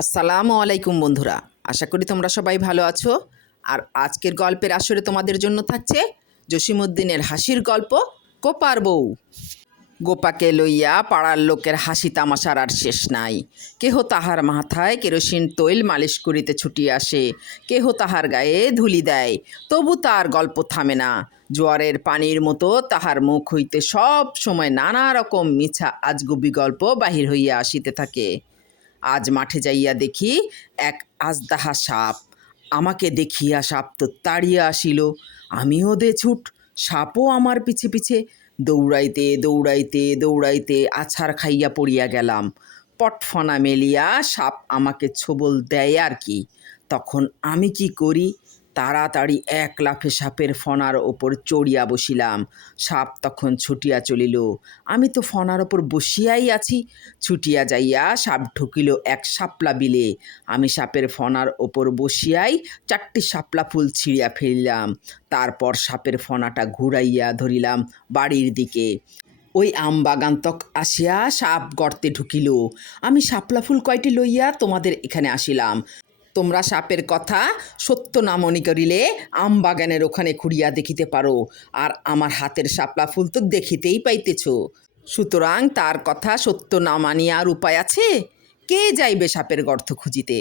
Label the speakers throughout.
Speaker 1: আসসালামু আলাইকুম বন্ধুরা। আশা করি তোমরা সবাই ভালো আছো। আর আজকের গল্পের আসরে তোমাদের জন্য থাকছে জসিমুদ্দিনের হাসির গল্প কোপার বউ। গোপাকে লইয়া পাড়ার লোকের হাসি তামাশার আর শেষ নাই। কেহ তাহার মাথায় কেরোসিন, তৈল মালিশ করিতে ছুটি আসে। কেহ তাহার গায়ে ধুলি দেয়, তবু তার গল্প থামে না। জোয়ারের পানির মতো তাহার মুখ হইতে সব সময় নানা রকম মিছা আজগুবি গল্প বাহির হইয়া আসিতে থাকে। আজ মাঠে যাইয়া দেখি এক আজদাহা সাপ। আমাকে দেখিয়া সাপ তো তাড়িয়া আসিল। আমিও দে ছুট, সাপও আমার পিছে পিছে। দৌড়াইতে দৌড়াইতে দৌড়াইতে আছাড় খাইয়া পড়িয়া গেলাম। পটফনা মেলিয়া সাপ আমাকে ছোবল দেয় আর কি। তখন আমি কি করি? তাড়াতাড়ি এক লাফে সাপের ফনার ওপর চড়িয়া বসিলাম। সাপ তখন ছুটিয়া চলিল। আমি তো ফনার ওপর বসিয়াই আছি। ছুটিয়া যাইয়া সাপ ঢুকিল এক সাপলা বিলে। আমি সাপের ফনার ওপর বসিয়াই চারটি সাপলা ফুল ছিঁড়িয়া ফেলিলাম। তারপর সাপের ফনাটা ঘুরাইয়া ধরিলাম বাড়ির দিকে। ওই আম বাগান্তক আসিয়া সাপ গর্তে ঢুকিল। আমি শাপলা ফুল কয়টি লইয়া তোমাদের এখানে আসিলাম। তোমরা সাপের কথা সত্য না মনে করিলে আম বাগানের ওখানে খুঁড়িয়া দেখিতে পারো, আর আমার হাতের সাপলা ফুল তো দেখিতেই পাইতেছ। সুতরাং তার কথা সত্য না মানিয়ার উপায় আছে? কে যাইবে সাপের গর্ত খুঁজিতে?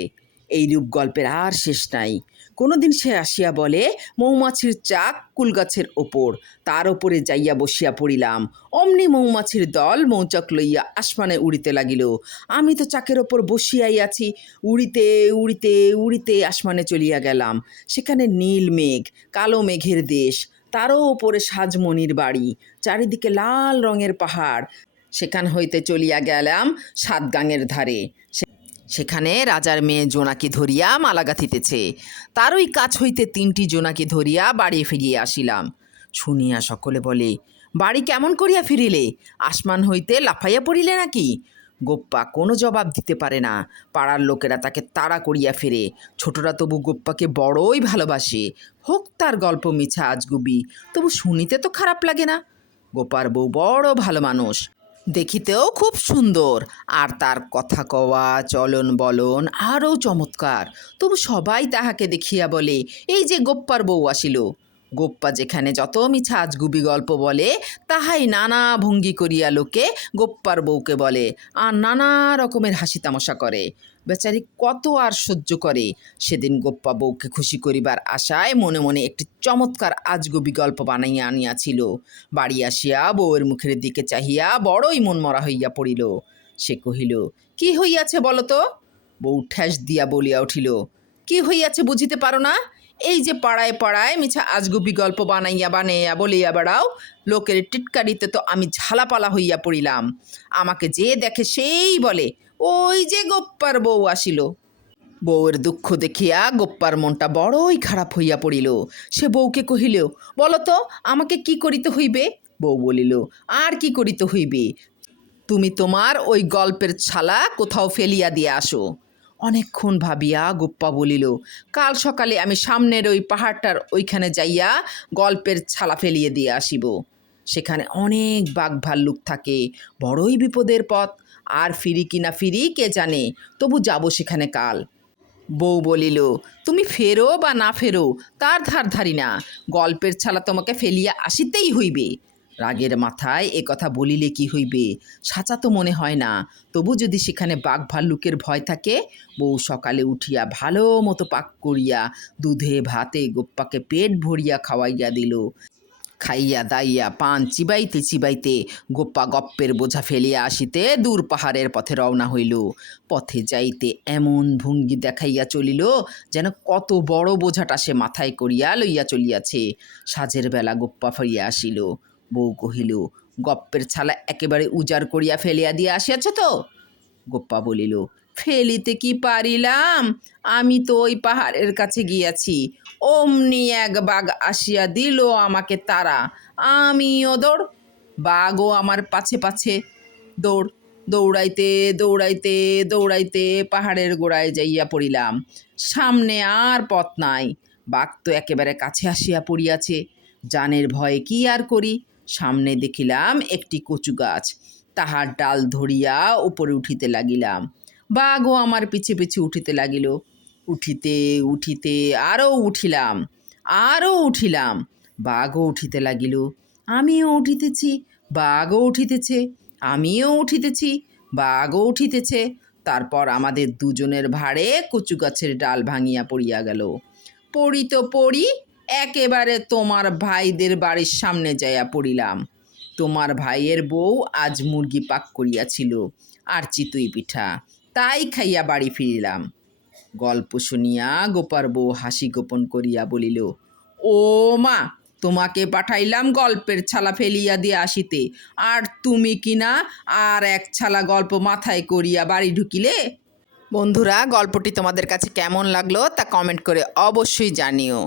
Speaker 1: এইরূপ গল্পের আর শেষ নাই। কোনোদিন সে আসিয়া বলে, মৌমাছির চাক কুলগাছের ওপর। তার ওপরে যাইয়া বসিয়া পড়িলাম। অমনি মৌমাছির দল মৌচাক লইয়া আসমানে উড়িতে লাগিল। আমি তো চাকের ওপর বসিয়াই আছি। উড়িতে উড়িতে উড়িতে আসমানে চলিয়া গেলাম। সেখানে নীল মেঘ, কালো মেঘের দেশ। তারও ওপরে সাজমণির বাড়ি। চারিদিকে লাল রঙের পাহাড়। সেখান হইতে চলিয়া গেলাম সাতগাঙের ধারে। সে- সেখানে রাজার মেয়ে জোনাকি ধরিয়া মালা গাঁথিতেছে তারই কাছ হইতে তিনটি জোনাকি ধরিয়া বাড়ি ফিরিয়া আসিলাম। শুনিয়া সকলে বলে, বাড়ি কেমন করিয়া ফিরিলে? আসমান হইতে লাফাইয়া পড়িলে নাকি? গোপ্পা কোনো জবাব দিতে পারে না। পাড়ার লোকেরা তাকে তাড়া করিয়া ফেরে। ছোটরা তবু গোপ্পাকে বড়ই ভালোবাসে। হোক তার গল্প মিছা আজগুবি, তবু শুনিতে তো খারাপ লাগে না। গোপার বউ বড় ভালো মানুষ। দেখিতেও খুব সুন্দর। আর তার কথা কওয়া, চলন বলন আরও চমৎকার। তবু সবাই তাহাকে দেখিয়া বলে, এই যে গোপ্পার বউ আসিল। গোপ্পা যেখানে যত মিছা আজগুবি গল্প বলে, তাহাই নানা ভঙ্গি করিয়া লোকে গোপ্পার বউকে বলে আর নানা রকমের হাসি তামাশা করে। বেচারি কত আর সহ্য করে, সেদিন গোপ্পা বউকে খুশি করিবার আশায় মনে মনে একটি চমৎকার আজগুবি গল্প বানাইয়া আনিয়াছিল। বাড়ি আসিয়া বউয়ের মুখের দিকে চাহিয়া বড়ই মনমরা হইয়া পড়িল। সে কহিল, কি হইয়াছে বলো তো বউ ঠ্যাস দিয়া বলিয়া উঠিল, কি হইয়াছে বুঝিতে পারো না? এই যে পাড়ায় পাড়ায় মিছা আজগুবি গল্প বানাইয়া বানাইয়া বলিয়া বেড়াও, লোকের টিটকারিতে তো আমি ঝালাপালা হইয়া পড়িলাম। আমাকে যে দেখে সেই বলে, ওই যে গোপ্পার বউ আসিল। বউয়ের দুঃখ দেখিয়া গোপ্পার মনটা বড়ই খারাপ হইয়া পড়িল। সে বউকে কহিল, বলো তো, আমাকে কি করিতে হইবে? বউ বলিল, আর কি করিতে হইবে? তুমি তোমার ওই গল্পের ছালা কোথাও ফেলিয়া দিয়ে আসো। অনেকক্ষণ ভাবিয়া গোপ্পা বলিল, কাল সকালে আমি সামনের ওই পাহাড়টার ওইখানে যাইয়া গল্পের ছালা ফেলিয়ে দিয়ে আসিব। সেখানে অনেক বাঘ ভাল্লুক থাকে, বড়ই বিপদের পথ। আর ফিরি কিনা ফিরি, কে জানে? তবু যাব সেখানে কাল। বউ বলিল, তুমি ফেরো বা না ফেরো, তার ধার ধারি না গল্পের ছালা তোমাকে ফেলিয়া আসিতেই হইবে। রাগের মাথায় এ কথা বলিলে কি হইবে? সাচা তো মনে হয় না। তবু যদি সেখানে বাঘ ভাল্লুকের ভয় থাকে, বউ সকালে উঠিয়া ভালো মতো পাক করিয়া দুধে, ভাতে, গোপ্পাকে পেট ভরিয়া খাওয়াইয়া দিল। খাইয়া, দাইয়া, পান চিবাইতে চিবাইতে গোপ্পা গপ্পের বোঝা ফেলিয়া আসিতে দূর পাহাড়ের পথে রওনা হইল। পথে যাইতে এমন ভঙ্গি দেখাইয়া চলিল যেন কত বড় বোঝাটা সে মাথায় করিয়া লইয়া চলিয়াছে। সাজের বেলা গোপ্পা ফিরিয়া আসিল। বউ কহিল, গপ্পের ছালা একেবারে উজাড় করিয়া ফেলিয়া দিয়া আসিয়াছ তো? গোপ্পা বলিল, ফেলিতে কি পারিলাম? আমি তো ওই পাহাড়ের কাছে গিয়াছি। অমনি এক বাঘ আসিয়া দিল আমাকে তারা। আমিও দৌড়, বাঘও আমার পাছে পাছে দৌড়, দৌড়াইতে দৌড়াইতে দৌড়াইতে পাহাড়ের গোড়ায় যাইয়া পড়িলাম। সামনে আর পথ নাই। বাঘ তো একেবারে কাছে আসিয়া পড়িয়াছে। জানের ভয়ে কি আর করি? সামনে দেখিলাম একটি কচু গাছ। তাহার ডাল ধরিয়া উপরে উঠিতে লাগিলাম। বাঘও আমার পিছে পিছে উঠিতে লাগিল। উঠিতে উঠিতে আরও উঠিলাম আরও উঠিলাম। বাঘও উঠিতে লাগিল। আমিও উঠিতেছি, বাঘও উঠিতেছে, আমিও উঠিতেছি, বাঘও উঠিতেছে। তারপর আমাদের দুজনের ভারে কচু গাছের ডাল ভাঙিয়া পড়িয়া গেল। পড়ি তো পড়ি একেবারে তোমার ভাইদের বাড়ির সামনে যাইয়া পড়িলাম। তোমার ভাইয়ের বউ আজ মুরগি পাক করিয়াছিল, আর চিতুই পিঠা, তাই খাইয়া বাড়ি ফিরিলাম। গল্প শুনিয়া গোপার বউ হাসি গোপন করিয়া বলিল, ও মা, তোমাকে পাঠাইলাম গল্পের ছালা ফেলিয়া দিয়ে আসিতে, আর তুমি কিনা আর এক ছালা গল্প মাথায় করিয়া বাড়ি ঢুকিলে? বন্ধুরা, গল্পটি তোমাদের কাছে কেমন লাগল তা কমেন্ট করে অবশ্যই জানিও।